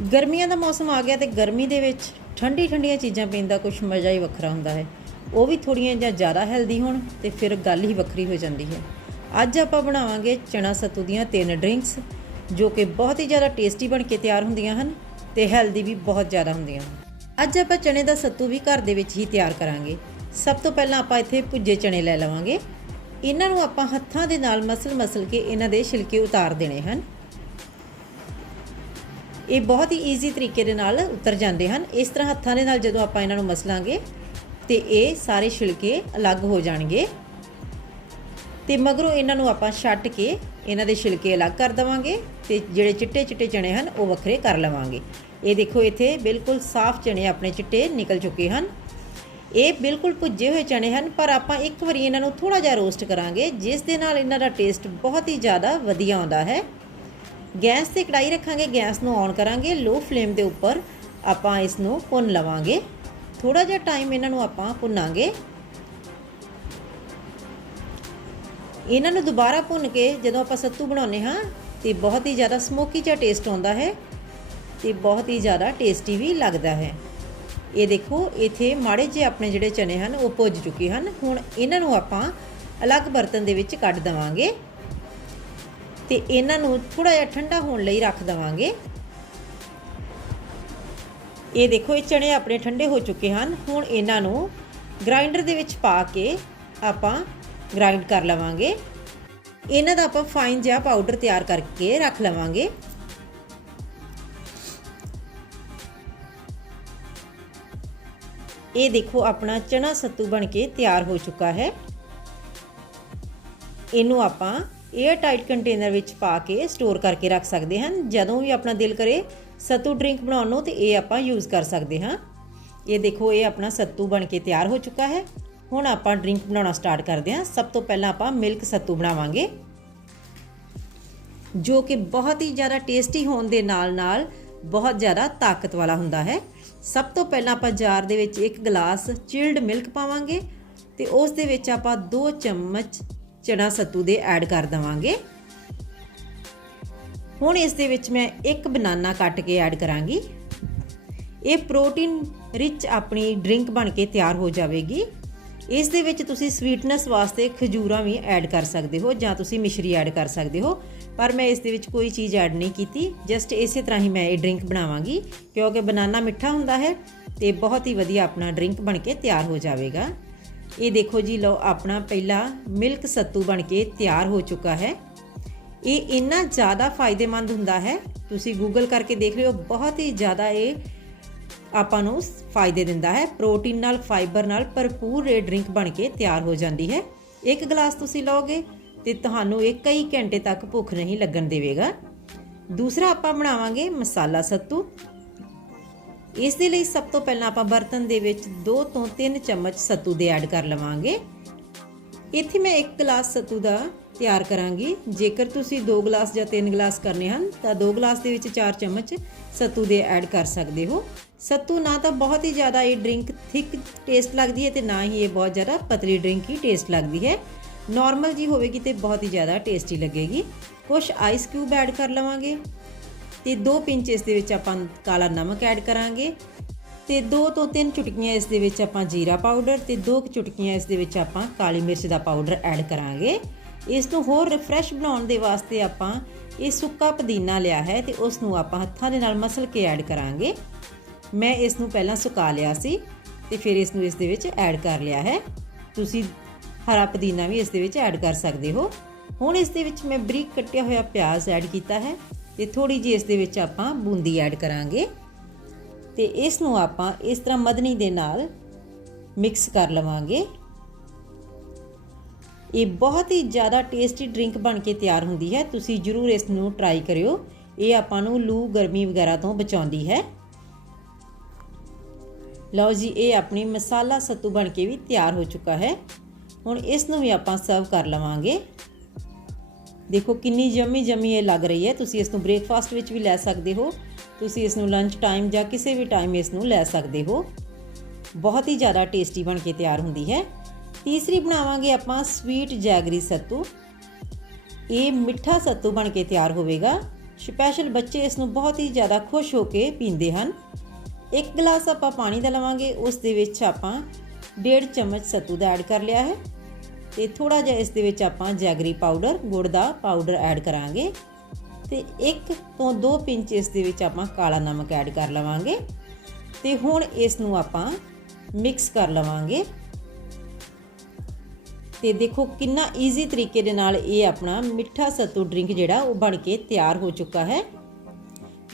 ਗਰਮੀਆਂ ਦਾ ਮੌਸਮ ਆ ਗਿਆ ਤੇ ਗਰਮੀ ਦੇ ਵਿੱਚ ਠੰਡੀ ਠੰਡੀਆਂ ਚੀਜ਼ਾਂ ਪੀਣ ਦਾ ਕੁਝ ਮਜ਼ਾ ਹੀ ਵੱਖਰਾ ਹੁੰਦਾ ਹੈ। ਉਹ ਵੀ ਥੋੜੀਆਂ ਜਾਂ ਜ਼ਿਆਦਾ ਹੈਲਦੀ ਹੋਣ ਤੇ ਫਿਰ ਗੱਲ ਹੀ ਵੱਖਰੀ ਹੋ ਜਾਂਦੀ ਹੈ। ਅੱਜ ਆਪਾਂ ਬਣਾਵਾਂਗੇ ਚਨਾ ਸੱਤੂ ਦੀਆਂ ਤਿੰਨ ਡਰਿੰਕਸ ਜੋ ਕਿ ਬਹੁਤ ਹੀ ਜ਼ਿਆਦਾ ਟੇਸਟੀ ਬਣ ਕੇ ਤਿਆਰ ਹੁੰਦੀਆਂ ਹਨ ਤੇ ਹੈਲਦੀ ਵੀ ਬਹੁਤ ਜ਼ਿਆਦਾ ਹੁੰਦੀਆਂ ਹਨ। ਅੱਜ ਆਪਾਂ ਚਣੇ ਦਾ ਸੱਤੂ ਵੀ ਘਰ ਦੇ ਵਿੱਚ ਹੀ ਤਿਆਰ ਕਰਾਂਗੇ। ਸਭ ਤੋਂ ਪਹਿਲਾਂ ਆਪਾਂ ਇੱਥੇ ਭੁੱਜੇ ਚਣੇ ਲੈ ਲਵਾਂਗੇ। ਇਹਨਾਂ ਨੂੰ ਆਪਾਂ ਹੱਥਾਂ ਦੇ ਨਾਲ ਮਸਲ-ਮਸਲ ਕੇ ਇਹਨਾਂ ਦੇ ਛਿਲਕੇ ਉਤਾਰ ਦੇਣੇ ਹਨ। ਇਹ ਬਹੁਤ ਹੀ ਈਜ਼ੀ ਤਰੀਕੇ ਦੇ ਨਾਲ ਉਤਰ ਜਾਂਦੇ ਹਨ। ਇਸ ਤਰ੍ਹਾਂ ਹੱਥਾਂ ਦੇ ਨਾਲ ਜਦੋਂ ਆਪਾਂ ਇਹਨਾਂ ਨੂੰ ਮਸਲਾਂਗੇ, ਤੇ ਇਹ ਸਾਰੇ ਛਿਲਕੇ ਅਲੱਗ ਹੋ ਜਾਣਗੇ। ਤੇ ਮਗਰੋਂ ਇਹਨਾਂ ਨੂੰ ਆਪਾਂ ਛੱਟ ਕੇ ਇਹਨਾਂ ਦੇ ਛਿਲਕੇ ਅਲੱਗ ਕਰ ਦਵਾਂਗੇ ਤੇ ਜਿਹੜੇ ਚਿੱਟੇ ਚਿੱਟੇ ਚਣੇ ਹਨ, ਉਹ ਵੱਖਰੇ ਕਰ ਲਵਾਂਗੇ। ਇਹ ਦੇਖੋ, ਇੱਥੇ ਬਿਲਕੁਲ ਸਾਫ਼ ਚਣੇ ਆਪਣੇ ਚਿੱਟੇ ਨਿਕਲ ਚੁੱਕੇ ਹਨ। ਇਹ ਬਿਲਕੁਲ ਭੁੱਜੇ ਹੋਏ ਚਣੇ ਹਨ, ਪਰ ਆਪਾਂ ਇੱਕ ਵਾਰੀ ਇਹਨਾਂ ਨੂੰ ਥੋੜਾ ਜਿਹਾ ਰੋਸਟ ਕਰਾਂਗੇ, ਜਿਸ ਦੇ ਨਾਲ ਇਹਨਾਂ ਦਾ ਟੇਸਟ ਬਹੁਤ ਹੀ ਜ਼ਿਆਦਾ ਵਧੀਆ ਆਉਂਦਾ ਹੈ। ਗੈਸ ਤੇ ਕੜਾਈ ਰੱਖਾਂਗੇ, ਗੈਸ ਨੂੰ ਔਨ ਕਰਾਂਗੇ ਲੋ ਫਲੇਮ ਦੇ ਉੱਪਰ ਆਪਾਂ ਇਸ ਨੂੰ ਭੁੰਨ ਲਵਾਂਗੇ। ਥੋੜਾ ਜਿਹਾ ਟਾਈਮ ਇਹਨਾਂ ਨੂੰ ਆਪਾਂ ਭੁੰਨਾਂਗੇ। ਇਹਨਾਂ ਨੂੰ ਦੁਬਾਰਾ ਭੁੰਨ ਕੇ ਜਦੋਂ ਆਪਾਂ ਸੱਤੂ ਬਣਾਉਂਦੇ ਹਾਂ, ਤੇ ਬਹੁਤ ਹੀ ਜ਼ਿਆਦਾ ਸਮੋਕੀ ਜਿਹਾ ਟੇਸਟ ਆਉਂਦਾ ਹੈ ਤੇ ਬਹੁਤ ਹੀ ਜ਼ਿਆਦਾ ਟੇਸਟੀ ਵੀ ਲੱਗਦਾ ਹੈ। ਇਹ ਦੇਖੋ, ਇਥੇ ਮਾੜੇ ਜਿਹੇ ਆਪਣੇ ਜਿਹੜੇ ਚਨੇ ਹਨ, ਉਹ ਭੁੱਜ ਚੁੱਕੇ ਹਨ। ਹੁਣ ਇਹਨਾਂ ਨੂੰ ਆਪਾਂ ਅਲੱਗ ਬਰਤਨ ਦੇ ਵਿੱਚ ਕੱਢ ਦਵਾਂਗੇ। ਤੇ ਇਹਨਾਂ ਨੂੰ ਥੋੜਾ ਜਿਹਾ ਠੰਡਾ ਹੋਣ ਲਈ ਰੱਖ ਦਵਾਂਗੇ। ਇਹ ਦੇਖੋ, ਇਹ ਚਣੇ ਆਪਣੇ ਠੰਡੇ ਹੋ ਚੁੱਕੇ ਹਨ। ਹੁਣ ਇਹਨਾਂ ਨੂੰ ਗ੍ਰਾਈਂਡਰ ਦੇ ਵਿੱਚ ਪਾ ਕੇ ਆਪਾਂ ਗ੍ਰਾਈਂਡ ਕਰ ਲਵਾਂਗੇ। ਇਹਨਾਂ ਦਾ ਆਪਾਂ ਫਾਈਨ ਜਿਹਾ ਪਾਊਡਰ ਤਿਆਰ ਕਰਕੇ ਰੱਖ ਲਵਾਂਗੇ। ਇਹ ਦੇਖੋ, ਆਪਣਾ ਚਨਾ ਸੱਤੂ ਬਣ ਕੇ ਤਿਆਰ ਹੋ ਚੁੱਕਾ ਹੈ। ਇਹਨੂੰ ਆਪਾਂ 에ਅਰ ਟਾਈਟ ਕੰਟੇਨਰ ਵਿੱਚ ਪਾ ਕੇ ਸਟੋਰ ਕਰਕੇ ਰੱਖ ਸਕਦੇ ਹਨ। ਜਦੋਂ ਵੀ ਆਪਣਾ ਦਿਲ ਕਰੇ ਸੱਤੂ ਡਰਿੰਕ ਬਣਾਉਣ ਨੂੰ ਤੇ ਇਹ ਆਪਾਂ ਯੂਜ਼ ਕਰ ਸਕਦੇ ਹਾਂ। ਇਹ ਦੇਖੋ, ਇਹ ਆਪਣਾ ਸੱਤੂ ਬਣ ਕੇ ਤਿਆਰ ਹੋ ਚੁੱਕਾ ਹੈ। ਹੁਣ ਆਪਾਂ ਡਰਿੰਕ ਬਣਾਉਣਾ ਸਟਾਰਟ ਕਰਦੇ ਹਾਂ। ਸਭ ਤੋਂ ਪਹਿਲਾਂ ਆਪਾਂ ਮਿਲਕ ਸੱਤੂ ਬਣਾਵਾਂਗੇ। ਜੋ ਕਿ ਬਹੁਤ ਹੀ ਜ਼ਿਆਦਾ ਟੇਸਟੀ ਹੋਣ ਦੇ ਨਾਲ-ਨਾਲ ਬਹੁਤ ਜ਼ਿਆਦਾ ਤਾਕਤ ਵਾਲਾ ਹੁੰਦਾ ਹੈ। ਸਭ ਤੋਂ ਪਹਿਲਾਂ ਆਪਾਂ ਜਾਰ ਦੇ ਵਿੱਚ ਇੱਕ ਗਲਾਸ ਚਿਲਡ ਮਿਲਕ ਪਾਵਾਂਗੇ ਤੇ ਉਸ ਦੇ ਵਿੱਚ ਆਪਾਂ 2 ਚਮਚ ਚਣਾ ਸੱਤੂ ਦੇ ਐਡ ਕਰ ਦਵਾਂਗੇ। ਹੁਣ ਇਸ ਦੇ ਵਿੱਚ ਮੈਂ ਇੱਕ ਬਨਾਨਾ ਕੱਟ ਕੇ ਐਡ ਕਰਾਂਗੀ। ਇਹ ਪ੍ਰੋਟੀਨ ਰਿਚ ਆਪਣੀ ਡਰਿੰਕ ਬਣ ਕੇ ਤਿਆਰ ਹੋ ਜਾਵੇਗੀ। ਇਸ ਦੇ ਵਿੱਚ ਤੁਸੀਂ ਸਵੀਟਨੈਸ ਵਾਸਤੇ ਖਜੂਰਾਂ ਵੀ ਐਡ ਕਰ ਸਕਦੇ ਹੋ ਜਾਂ ਤੁਸੀਂ ਮਿਸ਼ਰੀ ਐਡ ਕਰ ਸਕਦੇ ਹੋ। ਪਰ ਮੈਂ ਇਸ ਦੇ ਵਿੱਚ ਕੋਈ ਚੀਜ਼ ਐਡ ਨਹੀਂ ਕੀਤੀ। ਜਸਟ ਇਸੇ ਤਰ੍ਹਾਂ ਹੀ ਮੈਂ ਇਹ ਡਰਿੰਕ ਬਣਾਵਾਂਗੀ ਕਿਉਂਕਿ ਬਨਾਨਾ ਮਿੱਠਾ ਹੁੰਦਾ ਹੈ ਤੇ ਬਹੁਤ ਹੀ ਵਧੀਆ ਆਪਣਾ ਡਰਿੰਕ ਬਣ ਕੇ ਤਿਆਰ ਹੋ ਜਾਵੇਗਾ। ਇਹ ਦੇਖੋ ਜੀ, ਲਓ, ਆਪਣਾ ਪਹਿਲਾ ਮਿਲਕ ਸੱਤੂ ਬਣ ਕੇ ਤਿਆਰ ਹੋ ਚੁੱਕਾ ਹੈ। ਇਹ ਇੰਨਾ ਜ਼ਿਆਦਾ ਫਾਇਦੇਮੰਦ ਹੁੰਦਾ ਹੈ, ਤੁਸੀਂ ਗੂਗਲ ਕਰਕੇ ਦੇਖ ਲਿਓ ਬਹੁਤ ਹੀ ਜ਼ਿਆਦਾ ਇਹ ਆਪਾਂ ਨੂੰ ਫਾਇਦੇ ਦਿੰਦਾ ਹੈ। ਪ੍ਰੋਟੀਨ ਨਾਲ, ਫਾਈਬਰ ਨਾਲ ਭਰਪੂਰ ਇਹ ਡਰਿੰਕ ਬਣ ਕੇ ਤਿਆਰ ਹੋ ਜਾਂਦੀ ਹੈ। ਇੱਕ ਗਲਾਸ ਤੁਸੀਂ ਲਓਗੇ ਤੇ ਤੁਹਾਨੂੰ ਇਹ ਕਈ ਘੰਟੇ ਤੱਕ ਭੁੱਖ ਨਹੀਂ ਲੱਗਣ ਦੇਵੇਗਾ। ਦੂਸਰਾ ਆਪਾਂ ਬਣਾਵਾਂਗੇ ਮਸਾਲਾ ਸੱਤੂ। ਇਸ ਦੇ ਲਈ ਸਭ ਤੋਂ ਪਹਿਲਾਂ ਆਪਾਂ ਬਰਤਨ ਦੇ ਵਿੱਚ 2 ਤੋਂ 3 ਚਮਚ ਸੱਤੂ ਦੇ ਐਡ ਕਰ ਲਵਾਂਗੇ। ਇੱਥੇ ਮੈਂ 1 ਗਲਾਸ ਸੱਤੂ ਦਾ ਤਿਆਰ ਕਰਾਂਗੀ। ਜੇਕਰ ਤੁਸੀਂ 2 ਗਲਾਸ ਜਾਂ 3 ਗਲਾਸ ਕਰਨੇ ਹਨ, ਤਾਂ 2 ਗਲਾਸ ਦੇ ਵਿੱਚ 4 ਚਮਚ ਸੱਤੂ ਦੇ ਐਡ ਕਰ ਸਕਦੇ ਹੋ। ਸੱਤੂ ਨਾ ਤਾਂ ਬਹੁਤ ਹੀ ਜ਼ਿਆਦਾ ਇਹ ਡਰਿੰਕ ਥਿਕ ਟੇਸਟ ਲੱਗਦੀ ਹੈ ਤੇ ਨਾ ਹੀ ਇਹ ਬਹੁਤ ਜ਼ਿਆਦਾ ਪਤਲੀ ਡਰਿੰਕ ਹੀ ਟੇਸਟ ਲੱਗਦੀ ਹੈ। ਨਾਰਮਲ ਜੀ ਹੋਵੇਗੀ ਤੇ ਬਹੁਤ ਹੀ ਜ਼ਿਆਦਾ ਟੇਸਟੀ ਲੱਗੇਗੀ। ਕੁਝ ਆਈਸ ਕਿਊਬ ਐਡ ਕਰ ਲਵਾਂਗੇ। ਤੇ 2 ਪਿੰਚ ਇਸ ਦੇ ਵਿੱਚ ਆਪਾਂ ਕਾਲਾ ਨਮਕ ਐਡ ਕਰਾਂਗੇ। ਤੇ 2 ਤੋਂ 3 ਚੁਟਕੀਆਂ ਇਸ ਦੇ ਵਿੱਚ ਆਪਾਂ ਜੀਰਾ ਪਾਊਡਰ ਤੇ 2 ਚੁਟਕੀਆਂ ਇਸ ਦੇ ਵਿੱਚ ਆਪਾਂ ਕਾਲੀ ਮਿਰਚ ਦਾ ਪਾਊਡਰ ਐਡ ਕਰਾਂਗੇ। ਇਸ ਨੂੰ ਹੋਰ ਰਿਫਰੈਸ਼ ਬਣਾਉਣ ਦੇ ਵਾਸਤੇ ਆਪਾਂ ਇਹ ਸੁੱਕਾ ਪੁਦੀਨਾ ਲਿਆ ਹੈ ਤੇ ਉਸ ਨੂੰ ਆਪਾਂ ਹੱਥਾਂ ਦੇ ਨਾਲ ਮਸਲ ਕੇ ਐਡ ਕਰਾਂਗੇ। ਮੈਂ ਇਸ ਨੂੰ ਪਹਿਲਾਂ ਸੁਕਾ ਲਿਆ ਸੀ ਤੇ ਫਿਰ ਇਸ ਨੂੰ ਇਸ ਦੇ ਵਿੱਚ ਐਡ ਕਰ ਲਿਆ ਹੈ। ਤੁਸੀਂ ਹਰਾ ਪੁਦੀਨਾ ਵੀ ਇਸ ਦੇ ਵਿੱਚ ਐਡ ਕਰ ਸਕਦੇ ਹੋ। ਹੁਣ ਇਸ ਦੇ ਵਿੱਚ ਮੈਂ ਬਰੀਕ ਕੱਟਿਆ ਹੋਇਆ ਪਿਆਜ਼ ਐਡ ਕੀਤਾ ਹੈ। ਤੇ ਥੋੜੀ ਜਿਹੀ ਇਸ ਦੇ ਵਿੱਚ ਆਪਾਂ ਬੂੰਦੀ ਐਡ ਕਰਾਂਗੇ। ਤੇ ਇਸ ਨੂੰ ਆਪਾਂ ਇਸ ਤਰ੍ਹਾਂ ਮਦਨੀ ਦੇ ਨਾਲ ਮਿਕਸ ਕਰ ਲਵਾਂਗੇ। ਇਹ ਬਹੁਤ ਹੀ ਜ਼ਿਆਦਾ ਟੇਸਟੀ ਡਰਿੰਕ ਬਣ ਕੇ ਤਿਆਰ ਹੁੰਦੀ ਹੈ। ਤੁਸੀਂ ਜਰੂਰ ਇਸ ਨੂੰ ਟਰਾਈ ਕਰਿਓ। ਇਹ ਆਪਾਂ ਨੂੰ ਲੂ ਗਰਮੀ ਵਗੈਰਾ ਤੋਂ ਬਚਾਉਂਦੀ ਹੈ। ਲਓ ਜੀ, ਇਹ ਆਪਣੀ ਮਸਾਲਾ ਸੱਤੂ ਬਣ ਕੇ ਵੀ ਤਿਆਰ ਹੋ ਚੁੱਕਾ ਹੈ। ਹੁਣ ਇਸ ਨੂੰ ਵੀ ਆਪਾਂ ਸਰਵ ਕਰ ਲਵਾਂਗੇ। ਦੇਖੋ ਕਿੰਨੀ ਜਮੀ ਜਮੀ ਇਹ ਲੱਗ ਰਹੀ ਹੈ। ਤੁਸੀਂ ਇਸ ਨੂੰ ਬ੍ਰੇਕਫਾਸਟ ਵਿੱਚ ਵੀ ਲੈ ਸਕਦੇ ਹੋ। ਤੁਸੀਂ ਇਸ ਨੂੰ ਲੰਚ ਟਾਈਮ ਜਾਂ ਕਿਸੇ ਵੀ ਟਾਈਮ ਇਸ ਨੂੰ ਲੈ ਸਕਦੇ ਹੋ। ਬਹੁਤ ਹੀ ਜ਼ਿਆਦਾ ਟੇਸਟੀ ਬਣ ਕੇ ਤਿਆਰ ਹੁੰਦੀ ਹੈ। ਤੀਸਰੀ ਬਣਾਵਾਂਗੇ ਆਪਾਂ ਸਵੀਟ ਜੈਗਰੀ ਸੱਤੂ। ਇਹ ਮਿੱਠਾ ਸੱਤੂ ਬਣ ਕੇ ਤਿਆਰ ਹੋਵੇਗਾ। ਸਪੈਸ਼ਲ ਬੱਚੇ ਇਸ ਨੂੰ ਬਹੁਤ ਹੀ ਜ਼ਿਆਦਾ ਖੁਸ਼ ਹੋ ਕੇ ਪੀਂਦੇ ਹਨ। ਇੱਕ ਗਲਾਸ ਆਪਾਂ ਪਾਣੀ ਦਾ ਲਵਾਂਗੇ। ਉਸ ਦੇ ਵਿੱਚ ਆਪਾਂ 1.5 ਚਮਚ ਸੱਤੂ ਦਾ ਐਡ ਕਰ ਲਿਆ ਹੈ। ਤੇ ਥੋੜਾ ਜਿਹਾ ਇਸ ਦੇ ਵਿੱਚ ਆਪਾਂ ਜੈਗਰੀ ਪਾਊਡਰ, ਗੁੜ ਦਾ ਪਾਊਡਰ ਐਡ ਕਰਾਂਗੇ ਤੇ ਇੱਕ ਤੋਂ 2 ਪਿੰਚ ਇਸ ਦੇ ਵਿੱਚ ਆਪਾਂ ਕਾਲਾ ਨਮਕ ਐਡ ਕਰ ਲਵਾਂਗੇ ਤੇ ਹੁਣ ਇਸ ਨੂੰ ਆਪਾਂ ਮਿਕਸ ਕਰ ਲਵਾਂਗੇ। ਤੇ ਦੇਖੋ ਕਿੰਨਾ ਈਜ਼ੀ ਤਰੀਕੇ ਦੇ ਨਾਲ ਇਹ ਆਪਣਾ ਮਿੱਠਾ ਸੱਤੂ ਡਰਿੰਕ ਜਿਹੜਾ ਉਹ ਬਣ ਕੇ ਤਿਆਰ ਹੋ ਚੁੱਕਾ ਹੈ।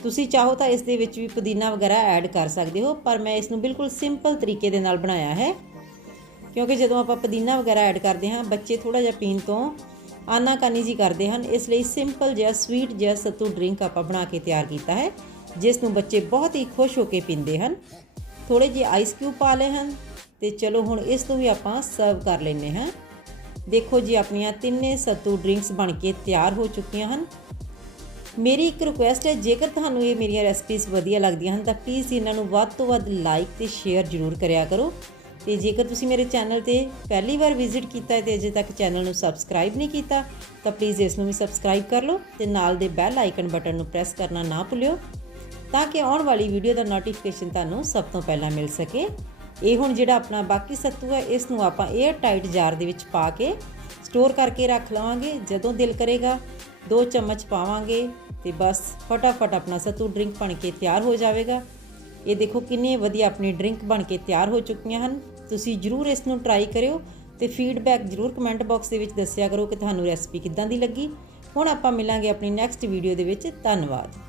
ਤੁਸੀਂ ਚਾਹੋ ਤਾਂ ਇਸ ਦੇ ਵਿੱਚ ਵੀ ਪੁਦੀਨਾ ਵਗੈਰਾ ਐਡ ਕਰ ਸਕਦੇ ਹੋ, ਪਰ ਮੈਂ ਇਸ ਨੂੰ ਬਿਲਕੁਲ ਸਿੰਪਲ ਤਰੀਕੇ ਦੇ ਨਾਲ ਬਣਾਇਆ ਹੈ। ਕਿਉਂਕਿ ਜਦੋਂ ਆਪਾਂ ਪੁਦੀਨਾ ਵਗੈਰਾ ਐਡ ਕਰਦੇ ਹਾਂ, ਬੱਚੇ ਥੋੜਾ ਜਿਹਾ ਪੀਣ ਤੋਂ ਆਨਾਕਾਨੀ ਜੀ ਕਰਦੇ ਹਨ। ਇਸ ਲਈ ਸਿੰਪਲ ਜਿਹਾ ਸਵੀਟ ਜਿਹਾ ਸੱਤੂ ਡਰਿੰਕ ਆਪਾਂ ਬਣਾ ਕੇ ਤਿਆਰ ਕੀਤਾ ਹੈ, ਜਿਸ ਨੂੰ ਬੱਚੇ ਬਹੁਤ ਹੀ ਖੁਸ਼ ਹੋ ਕੇ ਪੀਂਦੇ ਹਨ। ਥੋੜੇ ਜਿਹੇ ਆਈਸ ਕਿਊਬ ਪਾ ਲਏ ਹਨ ਤੇ ਚਲੋ ਹੁਣ ਇਸ ਨੂੰ ਵੀ ਆਪਾਂ ਸਰਵ ਕਰ ਲੈਨੇ ਹਾਂ। ਦੇਖੋ ਜੀ, ਆਪਣੀਆਂ ਤਿੰਨੇ ਸੱਤੂ ਡਰਿੰਕਸ ਬਣ ਕੇ ਤਿਆਰ ਹੋ ਚੁੱਕੀਆਂ ਹਨ। ਮੇਰੀ ਇੱਕ ਰਿਕੁਐਸਟ ਹੈ, ਜੇਕਰ ਤੁਹਾਨੂੰ ਇਹ ਮੇਰੀਆਂ ਰੈਸਪੀਜ਼ ਵਧੀਆ ਲੱਗਦੀਆਂ ਹਨ, ਤਾਂ ਪਲੀਜ਼ ਇਹਨਾਂ ਨੂੰ ਵੱਧ ਤੋਂ ਵੱਧ ਲਾਈਕ ਤੇ ਸ਼ੇਅਰ ਜ਼ਰੂਰ ਕਰਿਆ ਕਰੋ। ਤੇ ਜੇਕਰ ਤੁਸੀਂ ਮੇਰੇ ਚੈਨਲ ਤੇ ਪਹਿਲੀ ਵਾਰ ਵਿਜ਼ਿਟ ਕੀਤਾ ਹੈ ਤੇ ਅਜੇ ਤੱਕ ਚੈਨਲ ਨੂੰ ਸਬਸਕ੍ਰਾਈਬ ਨਹੀਂ ਕੀਤਾ, ਤਾਂ ਪਲੀਜ਼ ਇਸ ਨੂੰ ਵੀ ਸਬਸਕ੍ਰਾਈਬ ਕਰ ਲਓ ਤੇ ਨਾਲ ਦੇ ਬੈਲ ਆਈਕਨ ਬਟਨ ਨੂੰ ਪ੍ਰੈਸ ਕਰਨਾ ਨਾ ਭੁੱਲਿਓ ਤਾਂ ਕਿ ਆਉਣ ਵਾਲੀ ਵੀਡੀਓ ਦਾ ਨੋਟੀਫਿਕੇਸ਼ਨ ਤੁਹਾਨੂੰ ਸਭ ਤੋਂ ਪਹਿਲਾਂ ਮਿਲ ਸਕੇ। ਇਹ ਹੁਣ ਜਿਹੜਾ ਆਪਣਾ ਬਾਕੀ ਸੱਤੂ ਹੈ, ਇਸ ਨੂੰ ਆਪਾਂ 에ਅਰ ਟਾਈਟ ਜਾਰ ਦੇ ਵਿੱਚ ਪਾ ਕੇ ਸਟੋਰ ਕਰਕੇ ਰੱਖ ਲਵਾਂਗੇ। ਜਦੋਂ ਦਿਲ ਕਰੇਗਾ, ਦੋ ਚਮਚ ਪਾਵਾਂਗੇ ਤੇ ਬਸ ਫਟਾਫਟ ਆਪਣਾ ਸੱਤੂ ਡਰਿੰਕ ਬਣ ਕੇ ਤਿਆਰ ਹੋ ਜਾਵੇਗਾ। ਇਹ ਦੇਖੋ ਕਿੰਨੇ ਵਧੀਆ ਆਪਣੇ ਡਰਿੰਕ ਬਣ ਕੇ ਤਿਆਰ ਹੋ ਚੁੱਕੀਆਂ ਹਨ। ਤੁਸੀਂ ਜਰੂਰ ਇਸ ਨੂੰ ਟਰਾਈ ਕਰਿਓ ਤੇ ਫੀਡਬੈਕ ਜਰੂਰ ਕਮੈਂਟ ਬਾਕਸ ਦੇ ਵਿੱਚ ਦੱਸਿਆ ਕਰੋ ਕਿ ਤੁਹਾਨੂੰ ਰੈਸਪੀ ਕਿੱਦਾਂ ਦੀ ਲੱਗੀ। ਹੁਣ ਆਪਾਂ ਮਿਲਾਂਗੇ ਆਪਣੀ ਨੈਕਸਟ ਵੀਡੀਓ ਦੇ ਵਿੱਚ। ਧੰਨਵਾਦ।